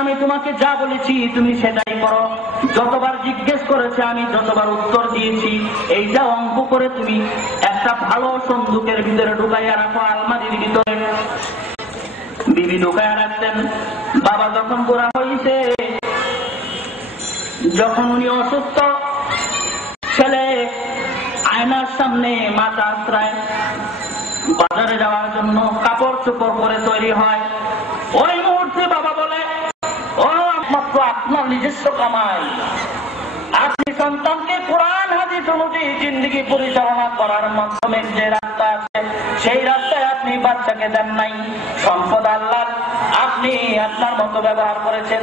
আমি তোমাকে যা বলেছি তুমি সেটাই করো। যতবার জিজ্ঞেস করেছে আমি যতবার উত্তর দিয়েছি, এইটা অঙ্ক করে তুমি একটা ভালো সন্দুকের ভিতরে ঢুকাইয়া রাখো, আলমারির ভিতরে। বিবি ঢুকাইয়া রাখতেন। বাবা যখন বুড়া হয়েছে, যখন উনি অসুস্থ, ছেলে আয়নার সামনে মাথা আশ্রয় বাজারে যাওয়ার জন্য কাপড় চোপড় করে তৈরি হয়। ওই মুহূর্তে বাবা বলে, ও একমাত্র আপনার নিজস্ব কামাই, আপনি সন্তানকে কোরআন হাদিস অনুযায়ী জিন্দেগি পরিচালনা করার মাধ্যমে যে রাস্তা আছে সেই রাস্তায় আপনি বাচ্চাকে দেন নাই। সম্পদ আল্লাহর, আপনি আপনার মতো ব্যবহার করেছেন।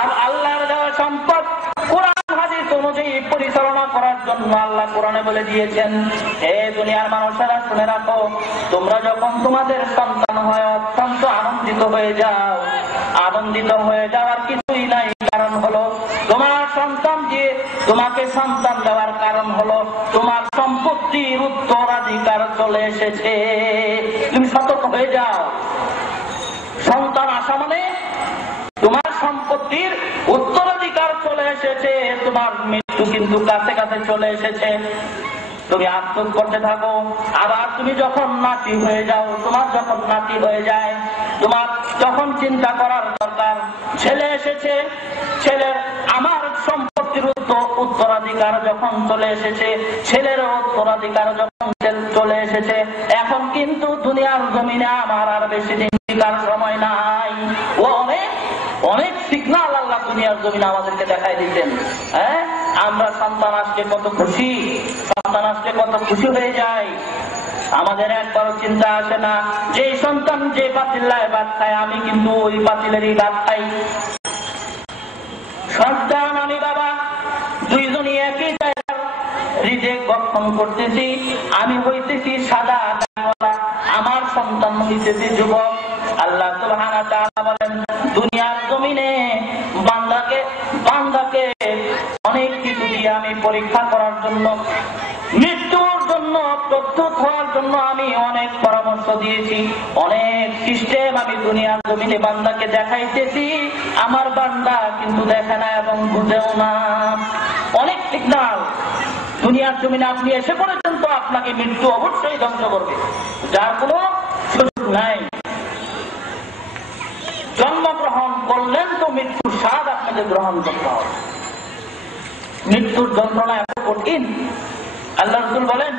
আর আল্লাহর দেওয়া সম্পদ কোরআন হাদিস অনুযায়ী পরিচালনা করার জন্য আল্লাহ কোরআনে বলে দিয়েছেন, হে দুনিয়ার মানুষেরা শুনে রাখো, তোমরা যখন তোমাদের সন্তান হয় অত্যন্ত আনন্দিত হয়ে যাও। আনন্দিত হয়ে যাওয়ার কিছুই নাই, কারণ হলো তোমার সন্তান দিয়ে তোমাকে সন্তান দেওয়ার কারণ হলো তোমার সম্পত্তির উত্তরাধিকার চলে এসেছে। তুমি সতর্ক হয়ে যাও। সন্তান আসা মানে তোমার সম্পত্তির উত্তরাধিকার চলে এসেছে, তোমার মৃত্যু কিন্তু কাছে কাছে চলে এসেছে। তুমি আফসোস করতে থাকো। আবার তুমি যখন নাতি হয়ে যাও, তোমার যখন নাতি হয়ে যায়, তোমার যখন চিন্তা করার দরকার, ছেলে এসেছে, ছেলের আমার সম্পত্তির উত্তরাধিকার যখন চলে এসেছে, ছেলের উত্তরাধিকার যখন চলে এসেছে, এখন কিন্তু দুনিয়ার জমিনে আমার আর বেশি দিন টিকার সময় নাই। ও অনেক অনেক সিগনাল আল্লাহ দুনিয়ার জমিনে আমাদেরকে দেখাই দিতেন। হ্যাঁ, আমরা সন্তান আসলে কত খুশি, সন্তান আসলে কত খুশি হয়ে যায়। আমাদের একবারও চিন্তা আসে না যে সন্তান যে পাতিলায় ভাত খায় আমি কিন্তু ওই পাতিলেরই ভাত খাই। সন্তান আমি বাবা দুইজনই একই জায়গার রিজেক গঠন করতেছি। আমি হইতেছি সাদা, আমার সন্তান হইতেছি যুবক। আল্লাহ সুবহানাহু ওয়া তাআলা বলেন, দুনিয়ার জমিনে বান্দাকে অনেক কিছু দিয়ে আমি পরীক্ষা করার জন্য, মৃত্যুর জন্য প্রস্তুত হওয়ার জন্য আমি অনেক পরামর্শ দিয়েছি, অনেক সিস্টেম আমি দুনিয়ার জমিনে বান্দাকে দেখাইতেছি। আমার বান্দা কিন্তু দেখে না এবং বুঝেও না। অনেক সিগনাল দুনিয়ার জমিনে আপনি এসে পড়েছেন, তো আপনাকে মৃত্যু অবশ্যই ধ্বংস করবে, যার কোনো সুযোগ নাই। জন্মগ্রহণ করলেন তো মৃত্যুর স্বাদ আপনাকে গ্রহণ করতে হবে। মৃত্যুর যন্ত্রণা এত কঠিন। আল্লাহ রাসূল বলেন,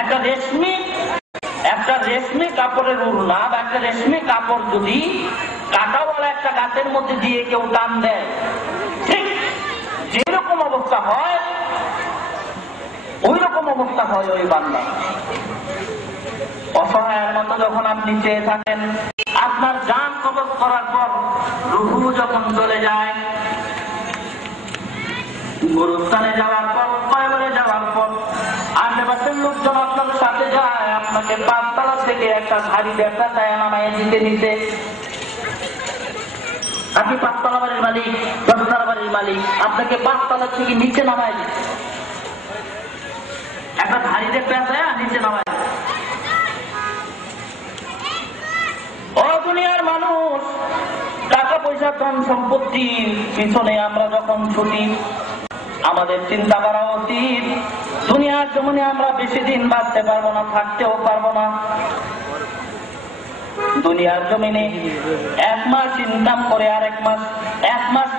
একটা রেশমি কাপড়ের উড়না বা একটা রেশমি কাপড় যদি কাঁটাওয়ালা একটা গাছের মধ্যে দিয়ে কেউ টান দেয়, ঠিক যেরকম অবস্থা হয় ওই রকম অবস্থা হয় ওই বান্দা। অসহায়ের মতো যখন আপনি চেয়ে থাকেন, আপনার জান কবজ করার পর রূহ যখন চলে যায়, গুরুস্থানে যাওয়ার পর, কবরে যাওয়ার পর আশেপাশের লোকজন আপনার সাথে যায়, আপনাকে 5 তলা থেকে একটা ভারী ব্যাগটা চায় নামায় দিতে নিতে। আপনি 5 তলা বাড়ির মালিক, 10 তলা বাড়ির মালিক, আপনাকে 5 তলা থেকে নিচে নামায় দিতে, একটা ভারী ব্যাগটা চায় নিচে নামায়। ও দুনিয়ার মানুষ, টাকা পয়সা ধন সম্পত্তির পিছনে আমরা যখন ছুটি, আমাদের চিন্তা করা উচিত দুনিয়ার জমিনে আমরা বেশি দিন বাঁচতে পারবো না, থাকতেও পারবো না। দুনিয়ার জমিনে 1 মাস ইনকাম করে আর 1 মাস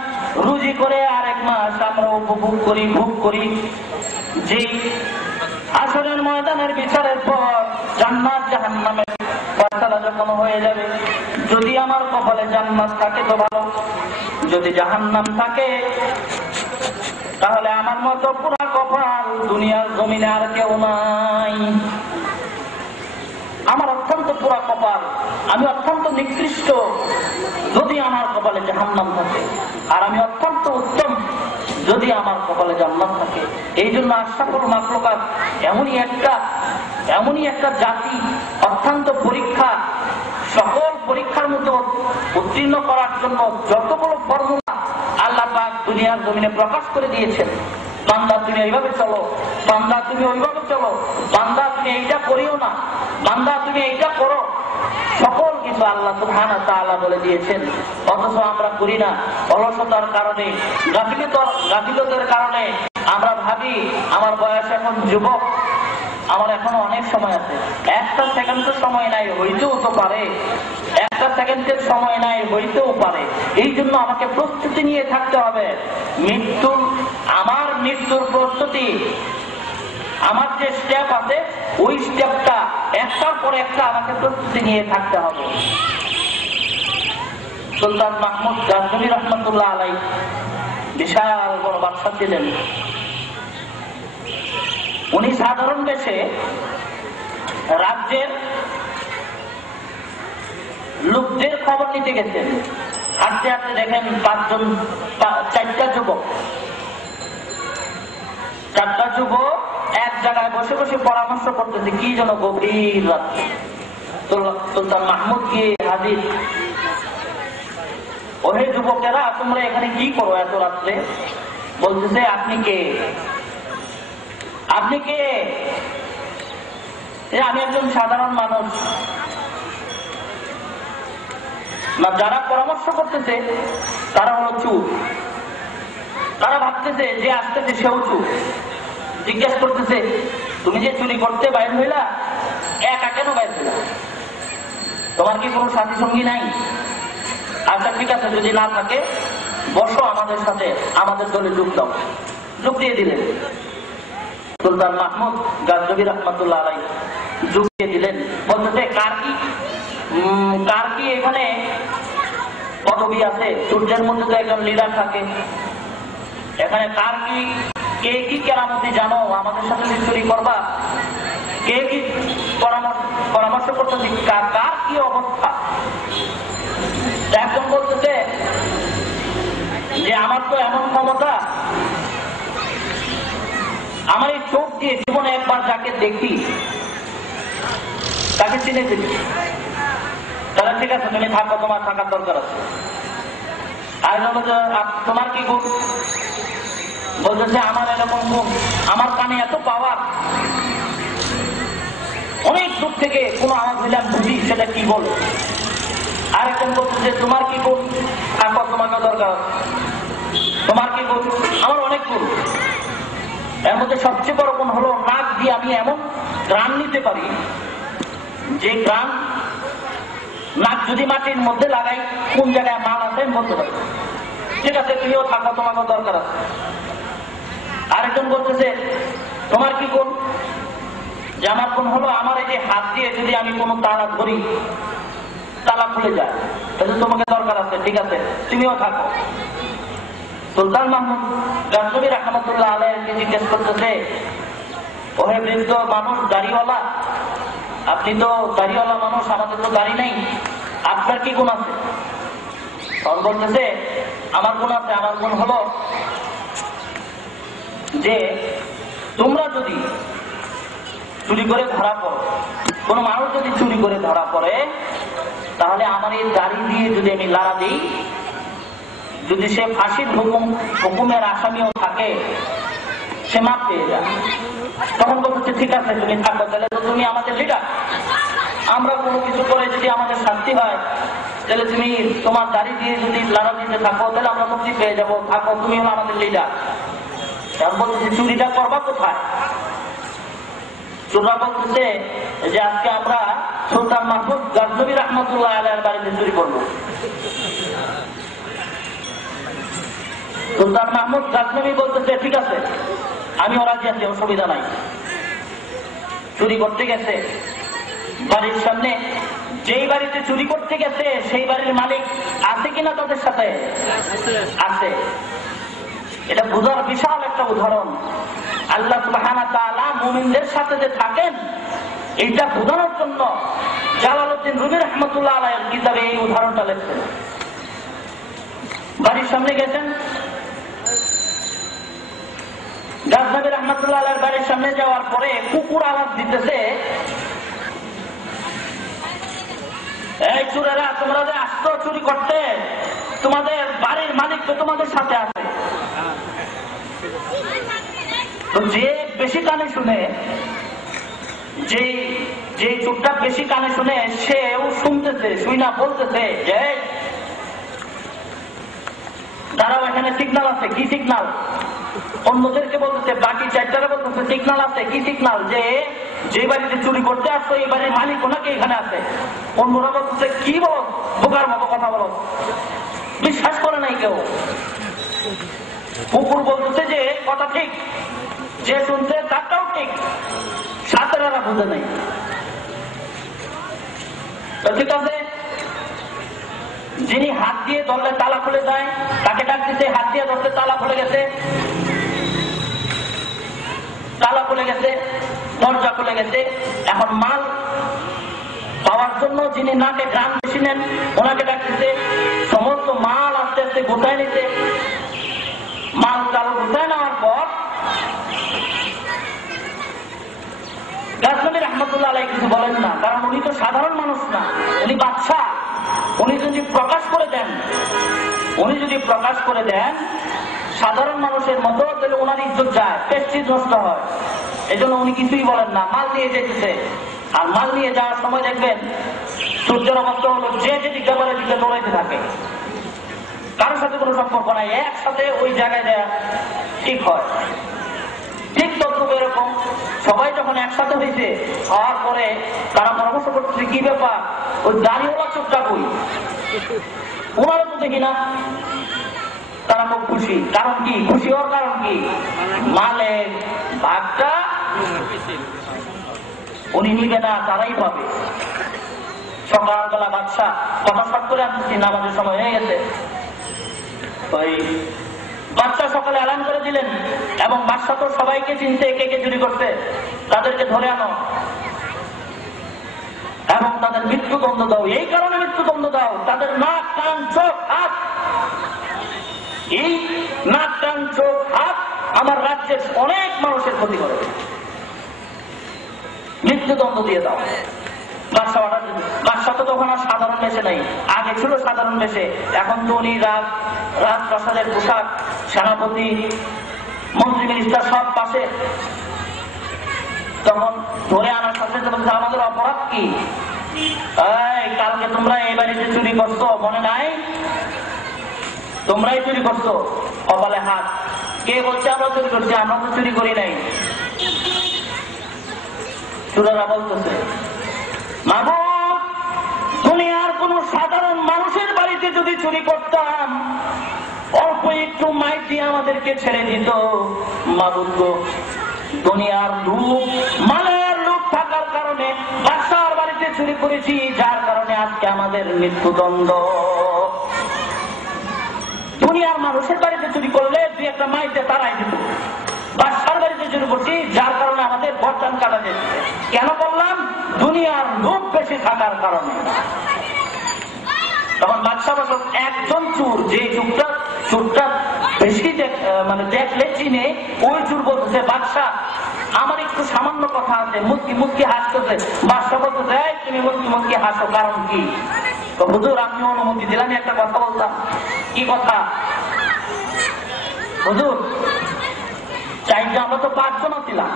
রুজি করে আর 1 মাস আমরা উপভোগ করি, ভোগ করি। যে আসরের ময়দানের বিচারের পর জান্নাত জাহান্নামের ফয়সালা যখন হয়ে যাবে, যদি আমার কপালে জান্নাত থাকে তো ভালো, যদি জাহান্নাম থাকে তাহলে আমার মতো পুরা কপাল দুনিয়ার জমিনে আর কেউ নাই। আমার অত্যন্ত পুরা কপাল, আমি অত্যন্ত নিকৃষ্ট যদি আমার কপালে জাহান্নাম থাকে, আর আমি অত্যন্ত উত্তম যদি আমার কপালে জান্নাত থাকে। এই জন্য আশরাফুল মাখলুকাত এমনই একটা জাতি, অত্যন্ত পরীক্ষা, সকল পরীক্ষার মতো উত্তীর্ণ করার জন্য যতগুলো ফর্মুলা আল্লাহ পাক দুনিয়ার জমিনে প্রকাশ করে দিয়েছেন। বান্দা তুমি এইভাবে চলো, বান্দা তুমি ওইভাবে চলো, বান্দা তুমি এইটা করিও না, বান্দা তুমি এইটা করো, সকল কিছু আল্লাহ সুবহানাহু ওয়া তাআলা বলে দিয়েছেন, অথচ আমরা করি না। অলসতার কারণে, গাফিলতের কারণে আমরা ভাবি আমার বয়স এখন যুবক, আমার এখনো অনেক সময় আছে। একটা সেকেন্ডের সময় নাই, হইতেও তো পারে, একটা সেকেন্ডের সময় নাই, হইতেও পারে। এই জন্য আমাকে প্রস্তুতি নিয়ে থাকতে হবে। আমার মৃত্যুর প্রস্তুতি, আমার যে স্টেপ আছে ওই স্টেপটা একটার পর একটা আমাকে প্রস্তুতি নিয়ে থাকতে হবে। সুলতান মাহমুদ গাজনভী রহমতুল্লাহ আলাইহি বিশাল বড় বাদশা ছিলেন। উনি সাধারণ বেশে রাজ্যের লোকদের খবর নিতে গেছেন। হাঁটতে হাঁটতে দেখেন চারটা যুবক এক জায়গায় বসে বসে পরামর্শ করতেছে কি যেন গভীর রাত্রে। সুলতান মাহমুদ গিয়ে হাজির। ওহে যুবকেরা, তোমরা এখানে কি করো এত রাত্রে? বলতেছে আপনি কে? আপনি কে? আমি একজন সাধারণ মানুষ। না, যারা পরামর্শ করতেছে তারা হলো চুপ। তারা ভাবতেছে যে আসতেছে সেও চুপ। জিজ্ঞেস করতেছে তুমি যে চুরি করতে বাইর হইলা, একা কেন বাইর হইলা? তোমার কি কোনো সাথী সঙ্গী নাই? আচ্ছা ঠিক আছে, যদি না থাকে বসো আমাদের সাথে, আমাদের দলে যোগ দাও। যোগ দিয়ে দিলেন। সুলতান মাহমুদ গাজনভী রহমতুল্লাহ আলাইহি যোগ দিয়ে দিলেন। বলতেছে কার কি এখানে পদবী আছে? সূর্যের মধ্যে তো একজন লিডার থাকে। এখানে কার কি, কে কি কেরামতি জানো? আমাদের সাথে চুরি করবা? কে কি পরামর্শ করতেছি কার কি অবস্থা? একজন বলতেছে যে আমার তো এমন ক্ষমতা, আমার এই চোখ দিয়ে জীবনে একবার যাকে দেখি তাকে চিনে ফেলি। তাহলে ঠিক আছে, তুমি থাকো, তোমার থাকার দরকার আছে। আর তোমার কি গুণ? বলতেছে আমার এরকম গুণ, আমার কানে এত পাওয়ার, অনেক দূর থেকে কোনো আওয়াজ দিলাম বুঝি সেটা কি বল। আরেকজন বলতেছে তোমার কি গুণ? থাকো, তোমাকে দরকার। তোমার কি গুণ? আমার অনেক গুণ। এর মধ্যে সবচেয়ে বড় গুণ হলো নাক দিয়ে আমি এমন গ্রাম নিতে পারি যে গ্রাম নাক যদি মাটির মধ্যে লাগাই কোন জায়গায় মাল আছে বলতে পারি। ঠিক আছে, তুমিও থাকো, তোমাকে দরকার আছে। আরেকজন বলতেছে তোমার কি গুণ? যে আমার গুণ হলো আমার এই যে হাত দিয়ে যদি আমি কোনো তালা ধরি তালা খুলে যায়, তাহলে তোমাকে দরকার আছে। ঠিক আছে, তুমিও থাকো। সুলতান মাহমুদ গাজনভী রহমতুল্লাহ আলাইহি জিজ্ঞেস করতেছে ওহে বৃদ্ধ মানুষ, দাড়িওয়ালা, আপনি তো দাড়িওয়ালা মানুষ, আমাদের তো দাড়ি নাই, আপনার কি গুণ আছে? তখন বলতেছে আমার গুণ আছে। আমার গুণ হলো যে তোমরা যদি চুরি করে ধরা পড়ো, কোন মানুষ যদি চুরি করে ধরা পড়ে, তাহলে আমার এই দাড়ি দিয়ে যদি আমি লাড়া দিই, যদি সে ফাঁসির হুকুমের আসামিও থাকে, সে মাপ পেয়ে যায়। তখন বলতেছে ঠিক আছে, তুমি থাকো, তাহলে তো তুমি আমাদের লিডার। আমরা কোনো কিছু করে যদি আমাদের শাস্তি হয়, তাহলে তুমি তোমার দাড়ি দিয়ে যদি লাড়া দিতে থাকো, তাহলে আমরা মুক্তি পেয়ে যাবো। থাকো, তুমি হলো আমাদের লিডার। বলতেছে চুরিটা করবা কোথায়? চোররা বলতেছে যে আজকে আমরা সুলতান মাহমুদ গাজনভী রহমতুল্লাহ আলাইহির বাড়িতে চুরি করবো। সুলতান মাহমুদ গাজনভী বলতেছে ঠিক আছে, আমি রাজি আছি, অসুবিধা নাই। চুরি করতে গেছে বাড়ির সামনে, যেই বাড়িতে চুরি করতে গেছে সেই বাড়ির মালিক আছে কিনা তাদের সাথে? আছে। এটা বোঝার বিশাল একটা উদাহরণ। আল্লাহ সুবহানাহু ওয়া তাআলা মুমিনদের সাথে যে থাকেন, এইটা বোঝানোর জন্য জালালউদ্দিন রুমি রহমতুল্লাহ আলাইহির কিতাবে এই উদাহরণটা লেখছেন। বাড়ির সামনে গেছেন, গাজনভী রহমতুল্লাহ আলাইহির বাড়ির সামনে যাওয়ার পরে কুকুর আওয়াজ দিতেছে, এই চোরেরা, তোমরা যে আসতো চুরি করতে, তোমাদের বাড়ির মালিক তো তোমাদের সাথে আছে। তো যে বেশি কানে শুনে যে চোরটা বেশি কানে শুনে সেও শুনতেছে, শুই না বলতেছে যে দাঁড়াও, এখানে সিগন্যাল আছে। কি সিগন্যাল? অন্যদেরকে বলতেছে, বাকি চারটারা বলতেছে সিগন্যাল আছে। কি সিগন্যাল? যে বাড়িতে চুরি করতে আসতো এই বাড়ির মালিক ওনাকে এখানে আছে। অন্যরা বলতেছে কি বল, বোকার মতো কথা বলো, বিশ্বাস করে নাই কেউ। কুকুর বলতেছে যে কথা ঠিক, যে শুনছে তারটাও ঠিক, সাথেরা বুঝে নাই। ঠিক আছে, যিনি হাত দিয়ে ধরলে তালা খুলে যায় তাকে ডাক দিতে, হাত দিয়ে ধরতে তালা খুলে গেছে, তালা খুলে গেছে, দরজা খুলে গেছে। এখন মাল পাওয়ার জন্য যিনি নাকে গ্রাম বেশি নেন ওনাকে ডাক দিতে, সমস্ত মাল আস্তে আস্তে গোটায় নিতে। মাল চাল গোটায় নেওয়ার পর গাজনবী রহমতুল্লাহ আলাইহি কিছু বলেন না, কারণ উনি তো সাধারণ মানুষ না, উনি বাদশা। উনি যদি প্রকাশ করে দেন সাধারণ মানুষের মতো, তাহলে ওনার ইজ্জত যায়, প্রেস্টিজ নষ্ট হয়। এই জন্য উনি কিছুই বলেন না, মাল নিয়ে যেতেছে। আর মাল নিয়ে যাওয়ার সময় দেখবেন সূর্যের অবস্থা হলো যে যেদিকে বলে দিকে দৌড়াইতে থাকে, কারোর সাথে কোনো সম্পর্ক নাই, একসাথে ওই জায়গায় দেয়া ঠিক হয়। ঠিক তদ্রুপ এরকম সবাই যখন একসাথে হয়েছে, হওয়ার পরে তারা পরামর্শ করতেছে কি ব্যাপার, ওই দাড়িওয়ালা চোখটা কই, ওনারা তো দেখি না। তারা খুব খুশি। কারণ কি? খুশি হওয়ার কারণ কি? মালের ভাগটা উনি নিবে না, তারাই পাবে। সকালবেলা বাদশা কথা সব করে আসছি, নামাজের সময় হয়ে গেছে। ওই বাদশা সকালে এলান করে দিলেন, এবং বাদশা তো সবাইকে চিনতে, কে কে চুরি করছে তাদেরকে ধরে আনো এবং তাদের মৃত্যুদণ্ড দাও। এই কারণে মৃত্যুদণ্ড দাও, তাদের নাক কান চোখ হাত, এই নাক কান চোখ হাত আমার রাজ্যের অনেক মানুষের ক্ষতি করে, মৃত্যুদণ্ড দিয়ে দাও। বাদশা তো তখন আর সাধারণ বেশে নাই, আগে ছিল সাধারণ বেশে, এখন তো উনি রাজপ্রাসাদের পোশাক, সেনাপতি, মন্ত্রী, মিনিস্টার সব পাশে। তখন ধরে আনার সাথে বলছে আমাদের অপরাধ কি? কালকে তোমরা এই বাড়িতে চুরি করছো, মনে নাই? তোমরাই চুরি করছো। কপালে হাত। কে বলছে আমরা চুরি করছি? আমরা তো চুরি করি নাই। চোরেরা বলতেছে মাবুদ, দুনিয়ার কোন সাধারণ মানুষের বাড়িতে যদি চুরি করতাম, অল্প একটু মাইটি আমাদেরকে ছেড়ে দিত। মাবুদ গো, দুনিয়ার লোক, মালের লোক থাকার কারণে বাদশার বাড়িতে চুরি করেছি, যার কারণে আজকে আমাদের মৃত্যুদণ্ড। দুনিয়ার মানুষের বাড়িতে চুরি করলে দুই একটা মাইতে তারাই দিত, বাদশার বাড়িতে চুরি করছি যার কারণে আমাদের বর্তমান কাটা যাচ্ছে। কেন বললাম? দুনিয়ার লোক বেশি থাকার কারণে। তখন বাদশা বছর একজন চোর, যে চোরটা বেশি দেখলে চিনে, ওই চোর বলতেছে বাদশা আমার একটু সামান্য কথা আছে। মুস্কি হাসতেছে। বাদশা বলতেছে তুমি মুস্কি হাসো, কারণ কি? তো হুজুর আপনি অনুমতি দিলাম একটা কথা বলতাম। কি কথা? হুজুর চাইতে আমরা তো 5 জন ছিলাম,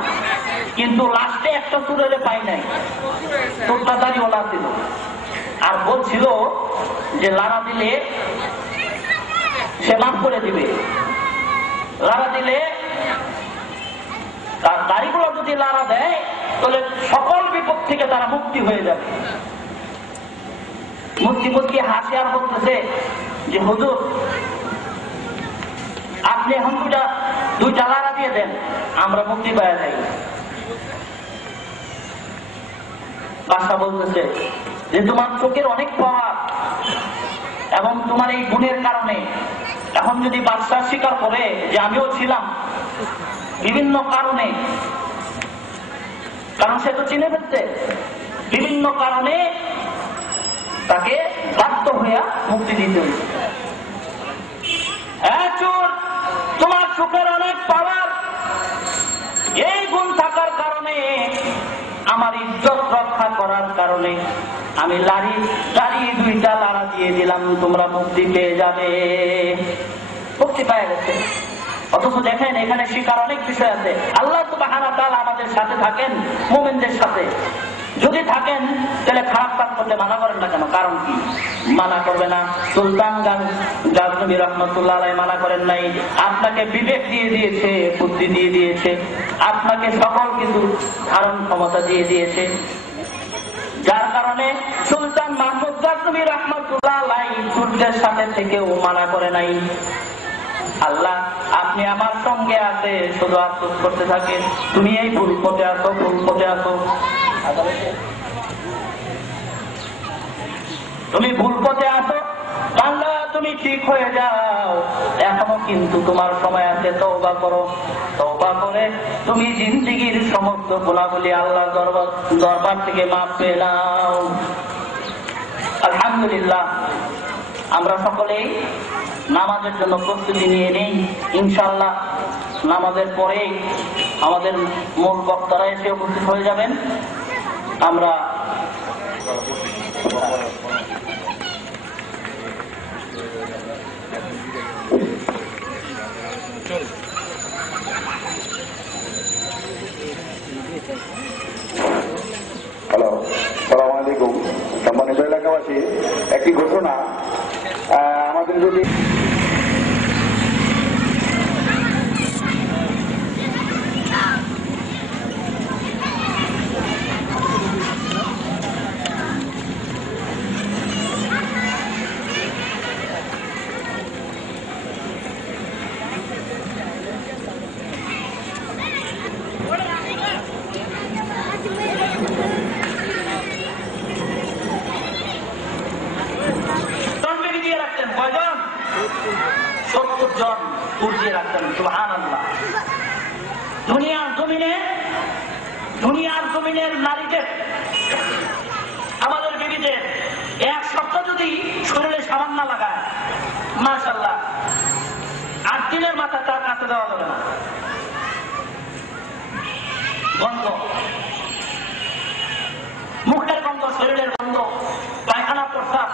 কিন্তু লাস্টে একটা চোরের পাই নাই, চোরটা দাঁড়িওয়ালা ছিল, আর বলছিল যে লারা দিলে সে মাফ করে দিবে, লারা দিলে তার দাড়িগুলো যদি লারা দেয় তাহলে সকল বিপদ থেকে তারা মুক্তি হয়ে যাবে। মুক্তি হাসি আর বলতেছে যে হুজুর আপনি এখন দুইটা লারা দিয়ে দেন, আমরা মুক্তি পাওয়া যাই। বাদশা বলতেছে যে তোমার চোখের অনেক পাওয়ার এবং তোমার এই গুণের কারণে এখন যদি বাদশা স্বীকার করে যে আমিও ছিলাম বিভিন্ন কারণে, কারণ সে তো চিনে ফেলছে, বিভিন্ন কারণে তাকে বাধ্য হইয়া মুক্তি দিতে হয়েছে। চোর, তোমার চোখের অনেক পাওয়ার, এই গুণ থাকার কারণে, আমার ইজ্জত রক্ষা করার কারণে আমি দাড়ি 2টা লারা দিয়ে দিলাম, তোমরা মুক্তি পেয়ে যাবে। মুক্তি পেয়ে গেছে। অথচ দেখেন এখানে শিকার অনেক বিষয় আছে। আল্লাহ সুবহানাহু ওয়া তাআলা আমাদের সাথে থাকেন, মুমিনদের সাথে যদি থাকেন তাহলে খারাপ কাজ করতে মানা করেন না কেন? কারণ কি মানা করবে না? সুলতান গাজনবী রহমতুল্লাহ আলাইহি মানা করেন নাই। আপনাকে বিবেক দিয়ে দিয়েছে, বুদ্ধি দিয়ে দিয়েছে, আপনাকে সকল কিছু ধারণ ক্ষমতা দিয়ে দিয়েছে, যার কারণে সুলতান মাহমুদ গাজনবী রহমতুল্লাহ আলাইহি সূর্যের সাথে থেকেও মানা করে নাই। আল্লাহ আপনি আমার সঙ্গে আছে, শুধু আফসোস করতে থাকে তুমি এই ভুল পথে আসো, ভুল পথে আসো, তুমি ভুল পথে আসো, আল্লাহ তুমি ঠিক হয়ে যাও, এখনো কিন্তু তোমার সময় আছে, তওবা করো, তওবা করে তুমি জিন্দেগীর সমস্ত গুনাহগুলি আল্লাহর দরবার থেকে মাফ পেয়ে নাও। আলহামদুলিল্লাহ, আমরা সকলেই নামাজের জন্য প্রস্তুতি নিয়ে নেই। ইনশাআল্লাহ নামাজের পরেই আমাদের মূল বক্তারা এসে উপস্থিত হয়ে যাবেন। আমরা হ্যালো, আসসালামু আলাইকুম। সম্মানিত এলাকাবাসী, একটি ঘোষণা, আমাদের যদি দুনিয়ার জমিনের নারীদের, আমাদের বিবিদের এক সপ্তাহ যদি শরীরে সাবান না লাগায়, মাশাআল্লাহ 8 দিনের মাথা তার কাছে দেওয়া যাবে না। গন্ধ, মুখের গন্ধ, শরীরের গন্ধ, পায়খানা প্রস্রাব।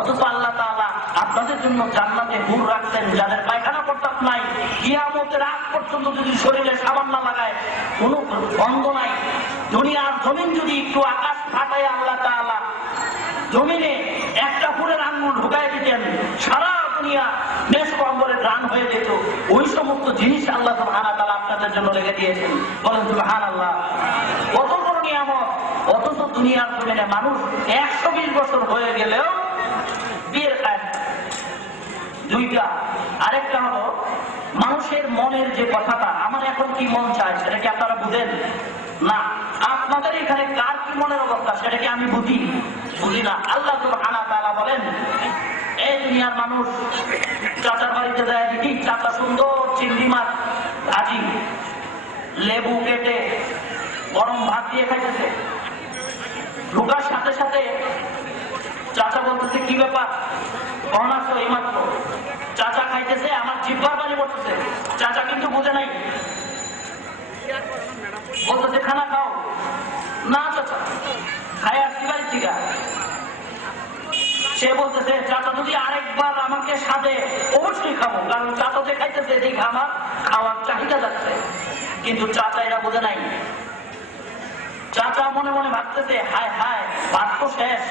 অথচ আল্লাহ তাআলা আপনাদের জন্য জান্নাতে হুর রাখছেন যাদের পায়খানা প্রস্রাব নাই, কিয়ামতের আগ পর্যন্ত যদি শরীরে সাবান না লাগায়, কোনো গন্ধ নাই। দুনিয়ার জমিন যদি একটু আকাশ ফাটায় আল্লাহ তাআলা জমিনে একটা ফুলের আঙ্গুল ঢুকাই দিতেন, সারা দুনিয়া বেশ কম্বরে প্রাণ হয়ে যেত। ওই সমস্ত জিনিস আল্লাহ সুবহানাহু ওয়া তাআলা আপনাদের জন্য রেখে দিয়েছেন। বলেন সুবহানাল্লাহ। কত বড় নিয়ামত! অথচ দুনিয়ার জমিনে মানুষ 120 বছর হয়ে গেলেও বিয়ের খায় দুইটা। আরেকটা হলো মানুষের মনের যে কথাটা, আমার এখন কি মন চায় সেটা কি আপনারা বুঝেন না? আপনাদের এখানে কার কি মনের অবস্থা সেটা কি আমি বুঝি না? আল্লাহ সুবহানাহু ওয়া তাআলা বলেন, এই দুনিয়ার মানুষ চাচার বাড়িতে যায়, দেখি চাচা সুন্দর চিংড়ি মাছ ভাজি, লেবু কেটে গরম ভাত দিয়ে খাইতেছে। ঢোকার সাথে সাথে চাচা বলতেছে, কি ব্যাপার, কখন আসো? এইমাত্র। চাচা খাইতেছে, আমার জিহ্বার পানি পড়তেছে। চাচা কিন্তু বুঝে নাই, বলতেছে খানা খাও না। চাচা খাই আসছি বাড়ির থেকে। সে বলতেছে, চাচা যদি আরেকবার আমাকে সাথে অবশ্যই খাবো, কারণ চাচা যে খাইতেছে এদিকে আমার খাওয়ার চাহিদা যাচ্ছে। কিন্তু চাচা এটা বোঝে নাই। চাচা মনে মনে ভাবতেছে, হায় হায়, ভাত তো শেষ,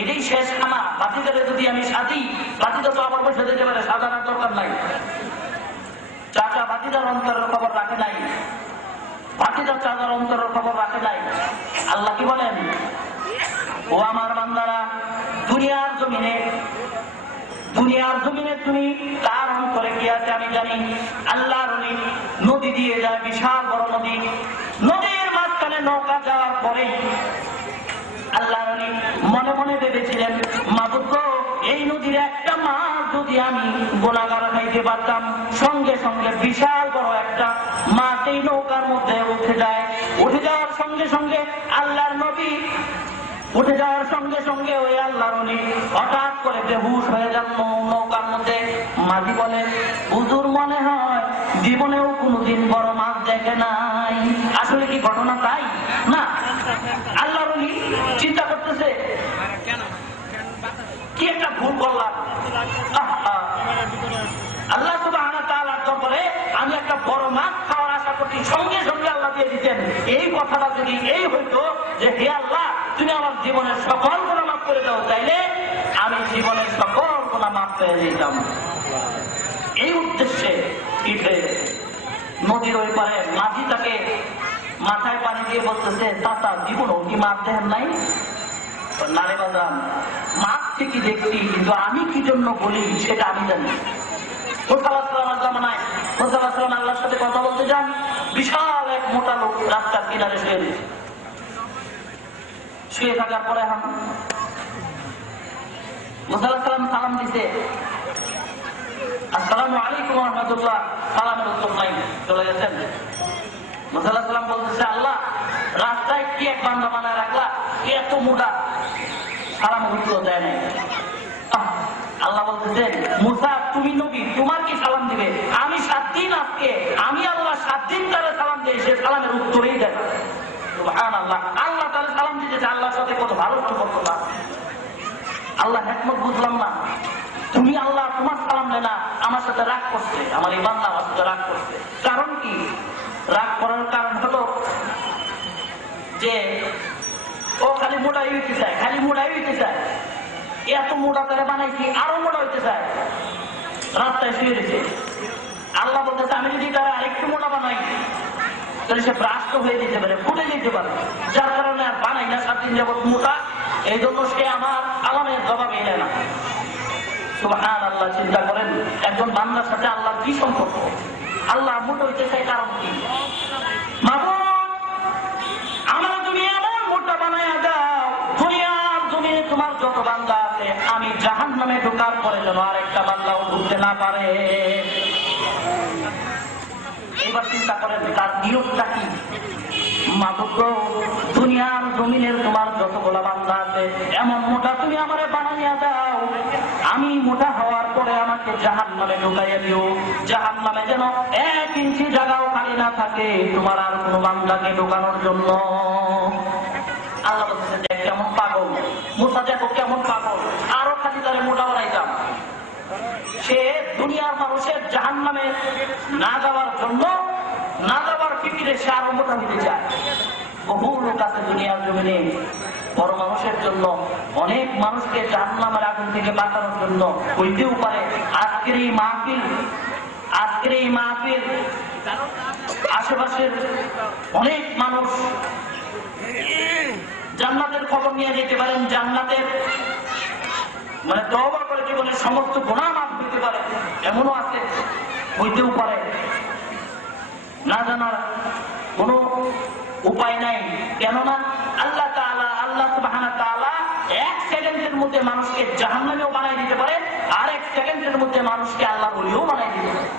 এটাই শেষ খানা, বাতিদারে যদি আমি সাজি, বাতিদা তো আবার বসে দিতে পারে, সাজানোর দরকার নাই। চাচা বাতিদার অন্তরের খবর রাখে নাই, বাতিদার চাচার অন্তরের খবর রাখে নাই। আল্লাহ কি বলেন, ও আমার বান্দারা, দুনিয়ার জমিনে তুমি তার অন্তরে কি আছে আমি জানি। আল্লাহর নদী দিয়ে যায়, বিশাল বড় নদী, নদীর মাঝখানে নৌকা যাওয়ার পরে আল্লাহর মনে মনে ভেবেছিলেন, মাবুদ গো, এই নদীর একটা মাছ যদি আমি গোলাগার খাইতে পারতাম। সঙ্গে সঙ্গে বিশাল বড় একটা মাছ এই নৌকার মধ্যে উঠে যায়। উঠে যাওয়ার সঙ্গে সঙ্গে আল্লাহর নবী উঠে যাওয়ার সঙ্গে সঙ্গে ওই আল্লাহর ওলি হঠাৎ করে বেহুশ হয়ে যান নৌকার মধ্যে। মাঝি বলে, হুজুর মনে হয় জীবনেও কোনোদিন বড় মাছ দেখে নাই। আসলে কি ঘটনা তাই না? আল্লাহর ওলি চিন্তা করতেছে, কি একটা ভুল করলাম। আল্লাহ সুবহানাহু ওয়া তাআলার দরবারে আমি দিয়ে দিতেন। এই কথাটা যদি এই হইতো যে হে আল্লাহ তুমি আমার জীবনের সকল গুনাহ মাফ করে দাও, তাইলে আমি জীবনের সকল গুনাহ মাফ পেয়ে যেতাম। এই উদ্দেশ্যে পিঠে নদীর ওই পারে মাঝি তাকে মাথায় পানি দিয়ে বলতেছে, চাচা জীবন কি মাছ দেখেন নাই? নারে বাজান, মাছ ঠিকই দেখছি, কিন্তু আমি কি জন্য বলি সেটা আমি জানি। আল্লাহর সাথে কথা বলতে যান, বিশাল এক মোটা লোক রাস্তার কিনারে শুয়ে থাকার পরে মুসাল্লাম সালাম দিছে, আসসালামু আলাইকুম ওয়া রাহমাতুল্লাহ, সালামের উত্তর নাই, চলে গেছেন। মুসাল্লাম বলতেছে, আল্লাহ রাস্তায় কি এক বান্দা বানায় রাখলা, কি এত মোটা, সালামের উত্তর দেয় নাই। আল্লাহ বলতেছে, মুসা তুমি নবী, তোমার কি সালাম দিবে? আমি 7 দিন আজকে আমি আল্লাহ 7 দিন তারা সালাম দিই, সে সালামের উত্তরেই দেয়। সুবহানাল্লাহ, আল্লাহ তারা সালাম দিতেছে, আল্লাহর সাথে কত ভালো সম্পর্ক না। আল্লাহ হিকমত বুঝলাম না, তুমি আল্লাহ তোমার সালাম নেয় না, আমার সাথে রাগ করছে, আমার এই বান্দা আমার সাথে রাগ করছে। কারণ কি? রাগ করার কারণ হলো যে ও খালি মোটাই হইতে চায়, খালি মোটাই হইতে চায়। এত মোটা করে বানাইছি, আরো মোটা হইতে চায়, রাস্তায় শুয়ে দিচ্ছে। আল্লাহ বলতেছে, আমি যদি তারা আরেকটু মোটা বানাই তাহলে সে ভ্রাষ্ট হয়ে যেতে পারে, ফুটে যেতে পারে, যার কারণে আর বানাই না 7 দিন যাবত মোটা, এই জন্য সে আমার সালামের জবাব এনে না। সুবহানাল্লাহ, চিন্তা করেন একজন বান্দার সাথে আল্লাহ কি সম্পর্ক। আল্লাহ মোটা হইতে চাই কারণ কি? মাবুদ আমার তুমি এমন মোটা বানায়া দাও, দুনিয়ার জমিনে তোমার যত বান্দা আছে আমি জাহান্নামে ঢোকার পরে যেন আরেকটা বান্দাও ঢুকতে না পারে। এবার চিন্তা করেন তার নিয়োগটা কি? মাবুদ দুনিয়ার জমিনের তোমার যতগুলো বান্দা আছে এমন মোটা তুমি আমারে বানাইয়া দাও, আমি মোটা হওয়ার পরে আমাকে জাহান্নামে ঢুকাইয়া দিও, জাহান্নামে যেন 1 ইঞ্চি জায়গাও খালি না থাকে তোমার আর কোনো বান্দাকে ঢোকানোর জন্য। আল্লাহ বলতেছে, দেখ কেমন পাগল মুসা, দেখো কেমন পাগল, আরো খালি তারে মোটা বানাইতাম। সে দুনিয়ার মানুষের জাহান্নামে না যাওয়ার জন্য, না যাওয়ার ফিকিরে সে আরো মোটা হইতে চায়। বহু লোক আছে দুনিয়ার জমিনে বড় মানুষের জন্য, অনেক মানুষকে জাহান্নামের আগুন থেকে বাঁচানোর জন্য হইতেও পারে। আজকের এই মাহফিল আশেপাশের অনেক মানুষ জান্নাতের খবর নিয়ে যেতে পারেন, জান্নাতের মানে তওবা করে জীবনের সমস্ত গুনাহ মাফ হইতে পারে, এমনও আছে, হইতেও পারে। না জানার কোন উপায় নাই, কেননা আল্লাহ তাআলা, আল্লাহ সুবহানাহু ওয়া তাআলা 1 সেকেন্ডের মধ্যে মানুষকে জাহান্নামেও বানাই দিতে পারে, আর 1 সেকেন্ডের মধ্যে মানুষকে আল্লাহর ওলিও বানাই দিতে পারে।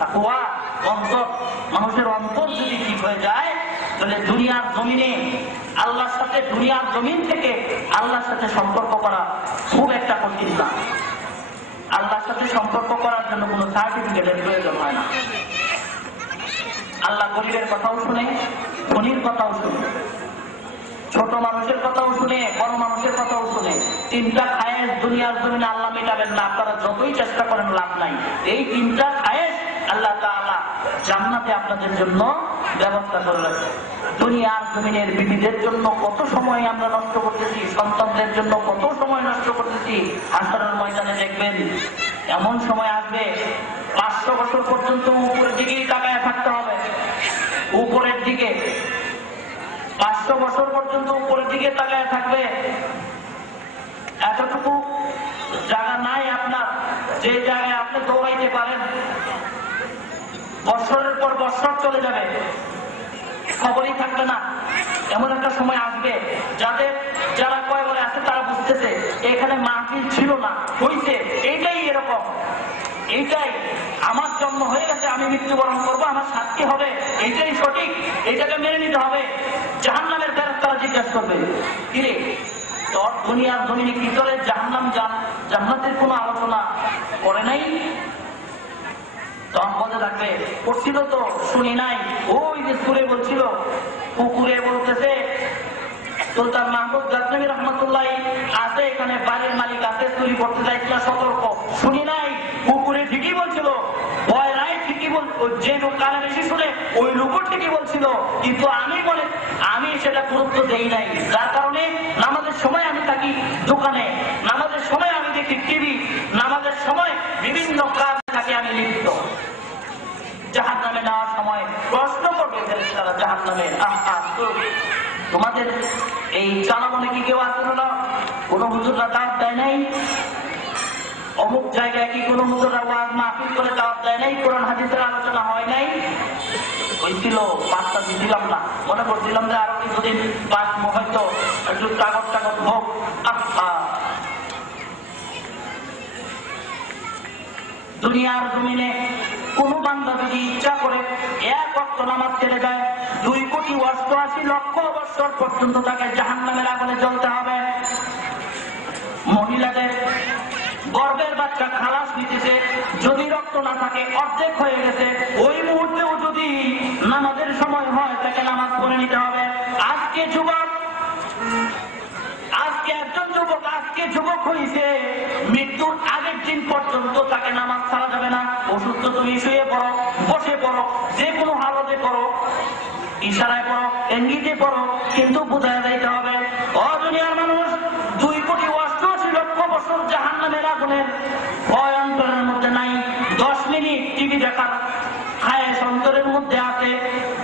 তাকওয়া অন্তর, মানুষের অন্তর যদি ঠিক হয়ে যায় তাহলে দুনিয়ার জমিনে আল্লাহর সাথে, দুনিয়ার জমিন থেকে আল্লাহর সাথে সম্পর্ক করা খুব একটা কঠিন না। আল্লাহর সাথে সম্পর্ক করার জন্য কোনো সার্টিফিকেটের প্রয়োজন হয় না। আল্লাহ গরিবের কথাও শুনে, ধনীর কথাও শুনে, ছোট মানুষের কথাও শুনে, বড় মানুষের কথাও শুনে। 3টা খায়েশ দুনিয়ার জমিনে আল্লাহ মেটাবেন না, আপনারা যতই চেষ্টা করেন লাভ নাই। এই 3টা খায়েশ আল্লাহ তাআলা জান্নাতে আপনাদের জন্য ব্যবস্থা করে রাখছে। দুনিয়ার জমিনের বিবিদের জন্য কত সময় আমরা নষ্ট করতেছি, সন্তানদের জন্য কত সময় নষ্ট করতেছি। হাসরের ময়দানে দেখবেন এমন সময় আসবে 500 বছর পর্যন্ত উপরের দিকেই তাকায় থাকতে হবে, উপরের দিকে 500 বছর পর্যন্ত উপরের দিকে তাকায় থাকবে। এতটুকু জায়গা নাই আপনার যে জায়গায় আপনি দৌড়াইতে পারেন। বছরের পর বছর চলে যাবে, খবরই থাকবে না। এমন একটা সময় আসবে যারা কয় বলে আছে তারা বুঝতেছে এখানে মাহফিল ছিল না, হইছে, এইটাই এরকম, এইটাই আমার জন্ম হয়ে গেছে, আমি মৃত্যুবরণ করবো, আমার শাস্তি হবে, এইটাই সঠিক, এইটাকে মেনে নিতে হবে। জাহান্নামের ফেরেশতারা জিজ্ঞাসা করবে, কিরে তোর দুনিয়ার জমিনে কি করে জাহান্নাম, জান্নাতের কোনো আলোচনা করে নাই? তখন বলতে থাকবে, করছিল তো, শুনি নাই। ওই যে সুরে বলছিল, পুকুরে বলতেছে সুলতান মাহমুদ গাজনবী রহমতুল্লাহ আছে, এখানে বাড়ির মালিক আছে, চুরি করতে যাইছিল, সতর্ক, শুনি নাই। পুকুরে ঠিকই বলছিল, ভয় নাই, ঠিকই বল, যে কানে বেশি শুনে ওই লোকও ঠিকই বলছিল, কিন্তু আমি সেটা গুরুত্ব দেই নাই। যার কারণে নামাজের সময় আমি থাকি দোকানে, নামাজের সময় আমি দেখি টিভি, নামাজের সময় বিভিন্ন কাজ থাকে আমি লিপ্ত। জাহান্নামে নেওয়ার সময় প্রশ্ন করবে ফেরেশতারা জাহান্নামে, তোমাদের এই চালামনে কি কেউ আসলো না? কোন হুজুররা দাওয়াত দেয় নাই? অমুক জায়গায় কি কোন হুজুররা ওয়াজ মাহফিল করে দাওয়াত দেয় নাই? কোরআন হাদিসের আলোচনা হয় নাই? হয়েছিল, পাঁচটা দিছিলাম না, মনে করছিলাম যে আরো কিছুদিন পাঁচ হয়তো একটু কাগজ হোক। দুনিয়ার জমিনে কোন বান্দা যদি ইচ্ছা করে এক ওয়াক্ত নামাজ ছেড়ে যায়, 2,88,00,000 বছর পর্যন্ত তাকে জাহান্নামের আগুনে জ্বলতে হবে। মহিলাদের গর্ভের বাচ্চা খালাস দিতেছে, যদি রক্ত না থাকে অর্ধেক হয়ে গেছে, ওই মুহূর্তেও যদি নামাজের সময় হয় তাকে নামাজ পড়ে নিতে হবে। আজকে একজন যুবক হয়েছে, মৃত্যুর আগের দিন পর্যন্ত তাকে নামাজ ছাড়া যাবে না। অসুস্থ তুমি শুয়ে পড়ো, বসে পড়ো, যে কোনো হালতে করো, ইশারায় পড়ো, ইঙ্গিতে পড়ো, কিন্তু বুঝায় যাইতে হবে দুনিয়ার মানুষ 2,88,00,000 বছর জাহান্নামের আগুনের ভয় অন্তরের মধ্যে নাই। 10 মিনিট টিভি দেখার খায়েশ অন্তরের মধ্যে আছে,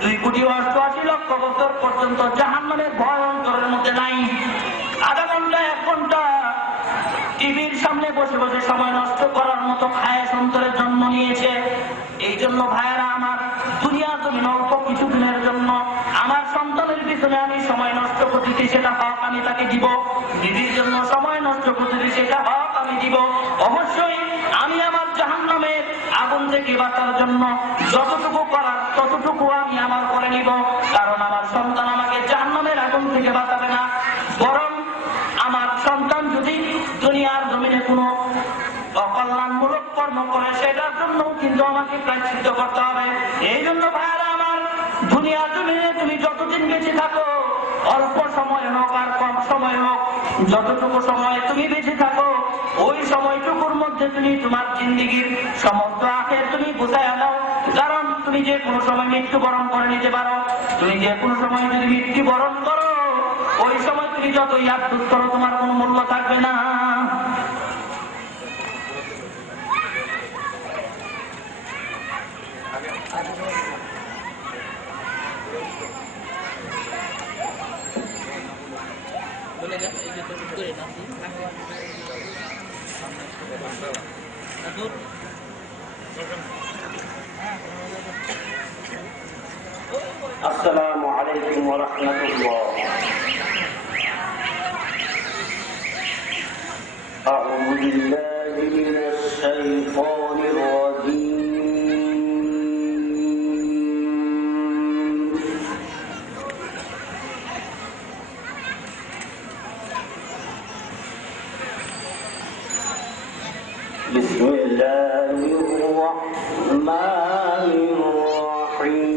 2,88,00,000 বছর পর্যন্ত জাহান্নামের ভয় অন্তরের মধ্যে নাই। আধা ঘন্টা 1 ঘন্টা টিভির সামনে বসে বসে সময় নষ্ট করার মতো খায়েশ অন্তরের জন্ম নিয়েছে। এই জন্য ভাইয়েরা আমার, দুনিয়া তুমি অল্প কিছুদিনের জন্য আমার সন্তানের পিছনে আমি সময় নষ্ট করতেছি, সেটা হক আমি তাকে দিব। দিদির জন্য সময় নষ্ট করতেছি, সেটা হক আমি দিব। অবশ্যই আমি আমার জাহান্নামের আগুন থেকে বাঁচার জন্য যতটুকু করার ততটুকু আমি আমার করে নিব। কারণ আমার সন্তান আমাকে জাহান্নামের আগুন থেকে বাঁচাবে না, বরং আমার সন্তান যদি দুনিয়ার জমিনে কোনো অকল্যাণমূলক কর্ম করে সেটার জন্য কিন্তু আমাকে প্রায়শ্চিত্ত করতে হবে। এই জন্য ভাইয়ারা আমার, দুনিয়ার জমিনে তুমি যতদিন বেঁচে থাকো, অল্প সময় হোক আর কম সময় হোক, যতটুকু সময় তুমি বেঁচে থাকো, ওই সময়টুকুর মধ্যে তুমি তোমার জিন্দিগির সমস্ত আখের তুমি বুঝায় দাও। কারণ তুমি যে কোনো সময় মৃত্যুবরণ করে নিতে পারো। তুমি যে কোনো সময় যদি মৃত্যুবরণ করো, ওই সময় তুমি যতই আফসোস করো তোমার কোনো মূল্য থাকবে না। আসসালামু আলাইকুম ওয়া রাহমাতুল্লাহ। আউযু বিল্লাহি মিনাশ শাইতানির রাজীম। বিসমিল্লাহির রাহমানির রাহিম।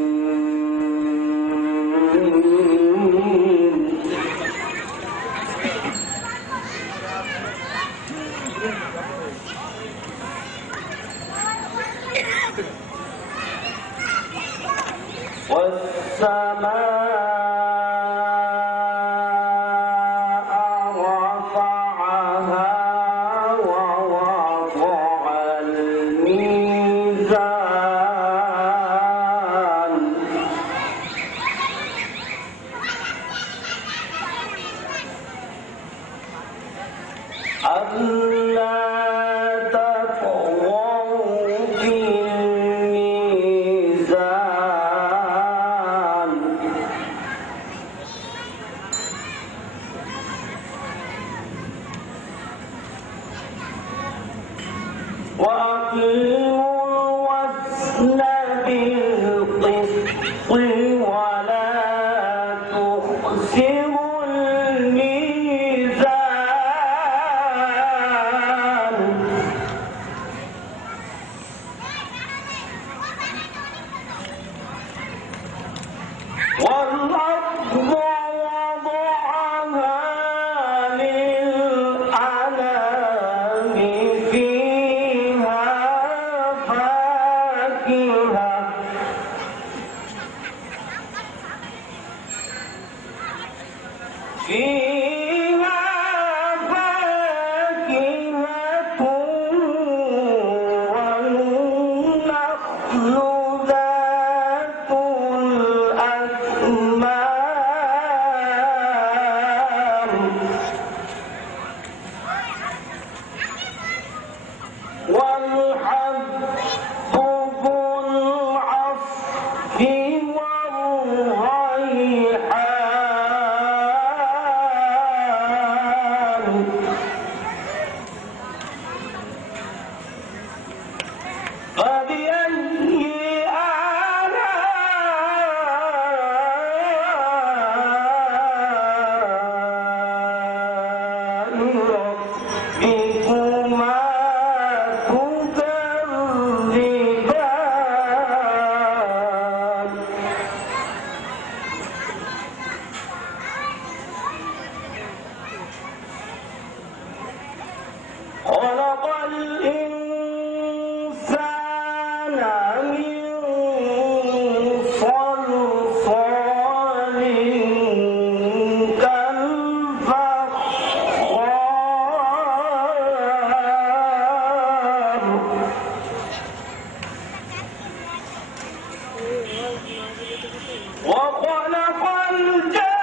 فيها فاكهة ذات الأكمام والحب ذو العصف والريحان فبأي آلاء ربكما تكذبان خلق الإنسان من صلصال كالفخار وخلق الجن